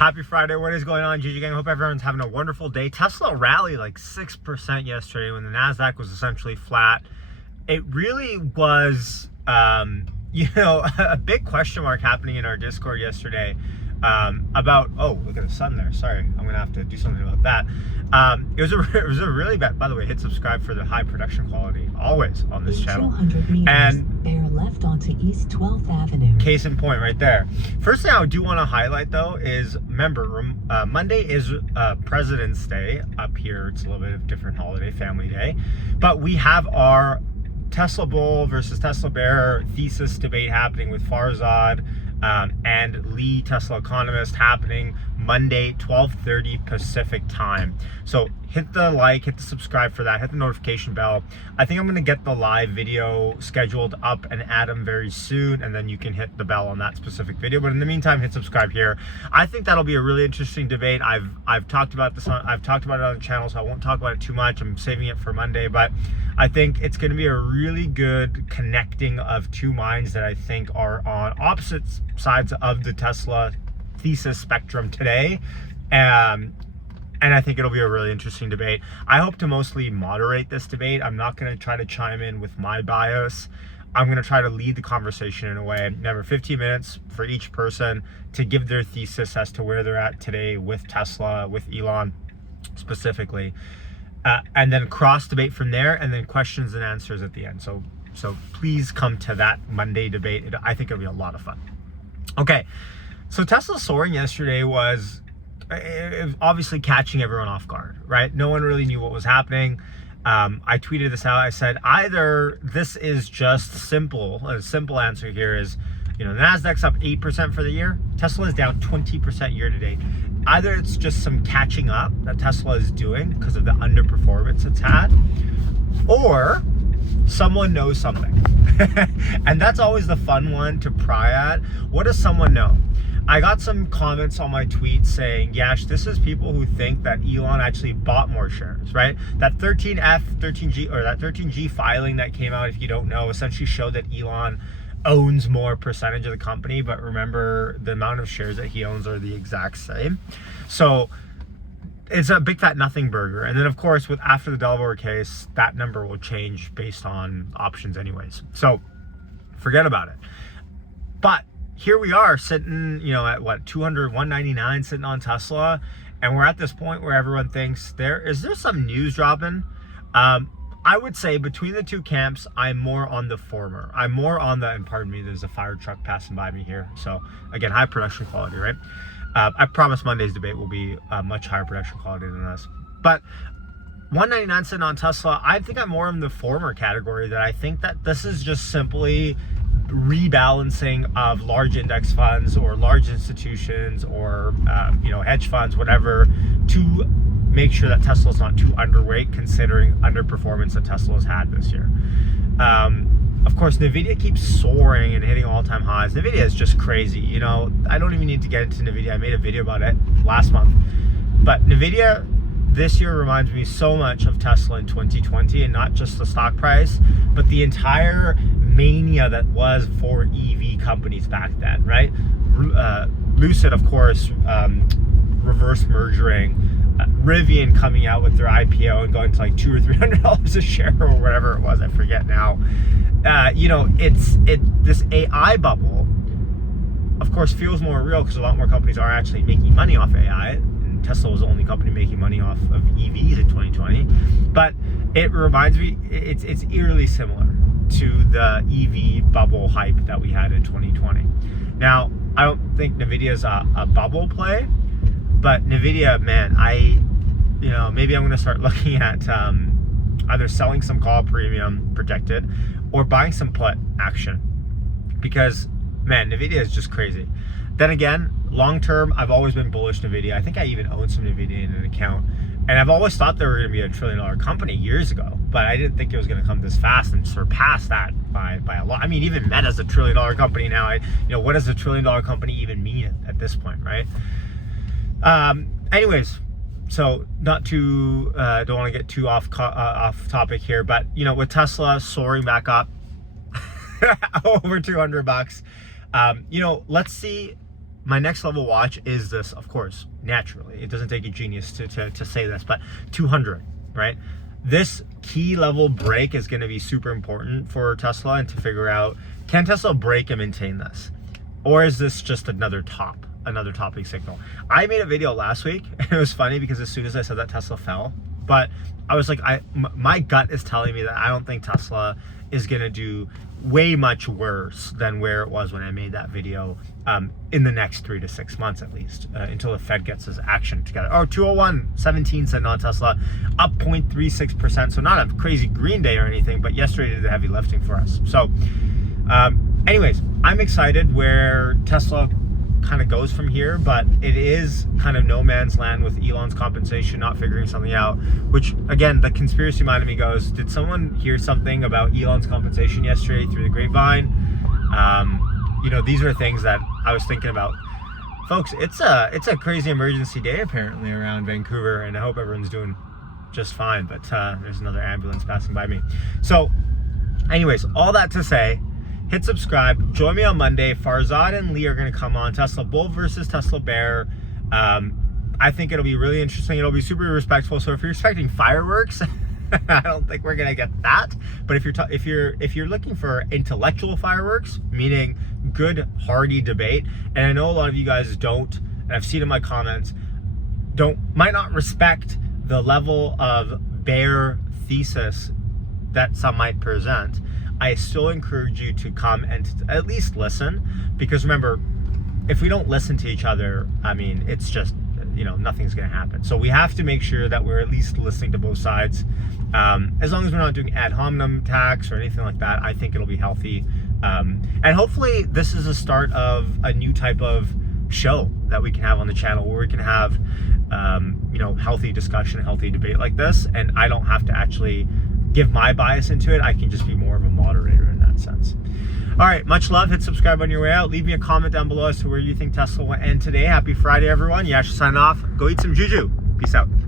Happy Friday. What is going on, GG Gang? Hope everyone's having a wonderful day. Tesla rallied like 6% yesterday when the NASDAQ was essentially flat. It really was, a big question mark happening in our Discord yesterday about, oh, look at the sun there. Sorry, I'm going to have to do something about that. It was a really bad, by the way, hit subscribe for the high production quality, always on this channel. 200 meters, and bear left onto East 12th Avenue. Case in point right there. First thing I do want to highlight though is, remember, Monday is President's Day up here. It's a little bit of a different holiday, family day. But we have our Tesla Bull versus Tesla Bear thesis debate happening with Farzad and Lee, Tesla economist, happening Monday, 12:30 Pacific time. So hit the like, hit the subscribe for that, hit the notification bell. I think I'm going to get the live video scheduled up and add them very soon, and then you can hit the bell on that specific video. But in the meantime, hit subscribe here. I think that'll be a really interesting debate. I've talked about this I've talked about it on the channel, so I won't talk about it too much. I'm saving it for Monday, but I think it's going to be a really good connecting of two minds that I think are on opposite sides of the Tesla thesis spectrum today. And I think it'll be a really interesting debate. I hope to mostly moderate this debate. I'm not going to try to chime in with my bias. I'm going to try to lead the conversation in a way. Remember, 15 minutes for each person to give their thesis as to where they're at today with Tesla, with Elon specifically. And then cross debate from there, and then questions and answers at the end. So please come to that Monday debate. I think it'll be a lot of fun. Okay, so Tesla soaring yesterday was obviously catching everyone off guard, right? No one really knew what was happening. I tweeted this out. I said, either this is just simple. A simple answer here is, NASDAQ's up 8% for the year. Tesla is down 20% year to date. Either it's just some catching up that Tesla is doing because of the underperformance it's had, or someone knows something. And that's always the fun one to pry at. What does someone know? I got some comments on my tweet saying, Yash, this is people who think that Elon actually bought more shares, right? That 13G filing that came out, if you don't know, essentially showed that Elon owns more percentage of the company, but remember, the amount of shares that he owns are the exact same. So it's a big fat nothing burger. And then of course, after the Delaware case, that number will change based on options anyways. So forget about it. But here we are sitting, at what, 200, 199 sitting on Tesla. And we're at this point where everyone thinks is there some news dropping? I would say between the two camps, I'm more on the former. I'm more on the, and pardon me, there's a fire truck passing by me here. So again, high production quality, right? I promise Monday's debate will be much higher production quality than this. But 199 sitting on Tesla, I think I'm more in the former category, that I think that this is just simply rebalancing of large index funds or large institutions or hedge funds, whatever, to make sure that Tesla's not too underweight, considering underperformance that Tesla has had this year. Of course, Nvidia keeps soaring and hitting all-time highs. Nvidia is just crazy. I don't even need to get into Nvidia. I made a video about it last month. But Nvidia this year reminds me so much of Tesla in 2020, and not just the stock price, but the entire mania that was for EV companies back then, right? Lucid, of course, reverse mergering, Rivian coming out with their IPO and going to like $200 or $300 a share or whatever it was, I forget now. This AI bubble, of course, feels more real because a lot more companies are actually making money off AI. And Tesla was the only company making money off of EVs in 2020. But it reminds me, it's eerily similar to the EV bubble hype that we had in 2020. Now, I don't think Nvidia is a bubble play, but Nvidia, man, maybe I'm going to start looking at either selling some call premium protected or buying some put action, because, man, Nvidia is just crazy. Then again, long term, I've always been bullish Nvidia. I think I even own some Nvidia in an account. And I've always thought they were going to be $1 trillion company years ago, but I didn't think it was going to come this fast and surpass that by a lot. I mean, even Meta's $1 trillion company now. What does $1 trillion company even mean at this point, right? Anyways, so not too, don't want to get too off topic here, but with Tesla soaring back up over $200, let's see my next level watch is this, of course, naturally. It doesn't take a genius to say this, but 200, right? This key level break is going to be super important for Tesla, and to figure out, can Tesla break and maintain this? Or is this just another topping signal? I made a video last week, and it was funny because as soon as I said that, Tesla fell. But I was like, my gut is telling me that I don't think Tesla is going to do way much worse than where it was when I made that video in the next 3 to 6 months at least, until the Fed gets his action together. Oh, 201.17 said on Tesla, up 0.36%. So not a crazy green day or anything, but yesterday did the heavy lifting for us. So anyways, I'm excited where Tesla kind of goes from here, but it is kind of no man's land with Elon's compensation not figuring something out, which again, the conspiracy mind of me goes, did someone hear something about Elon's compensation yesterday through the grapevine? These are things that I was thinking about. Folks, it's a crazy emergency day apparently around Vancouver, and I hope everyone's doing just fine, but there's another ambulance passing by me. So anyways, all that to say, hit subscribe. Join me on Monday. Farzad and Lee are going to come on. Tesla Bull versus Tesla Bear. I think it'll be really interesting. It'll be super respectful. So if you're expecting fireworks, I don't think we're going to get that. But if you're looking for intellectual fireworks, meaning good hearty debate, and I know a lot of you guys don't, and I've seen in my comments, might not respect the level of bear thesis that some might present, I still encourage you to come and at least listen, because remember, if we don't listen to each other, I mean, it's just, nothing's going to happen. So we have to make sure that we're at least listening to both sides. As long as we're not doing ad hominem attacks or anything like that, I think it'll be healthy. And hopefully this is a start of a new type of show that we can have on the channel, where we can have, healthy discussion, healthy debate like this. And I don't have to actually give my bias into it. I can just be more of a moderator in that sense. All right, much love. Hit subscribe on your way out. Leave me a comment down below as to where you think Tesla will end today. Happy Friday, everyone. Yash signing off. Go eat some juju. Peace out.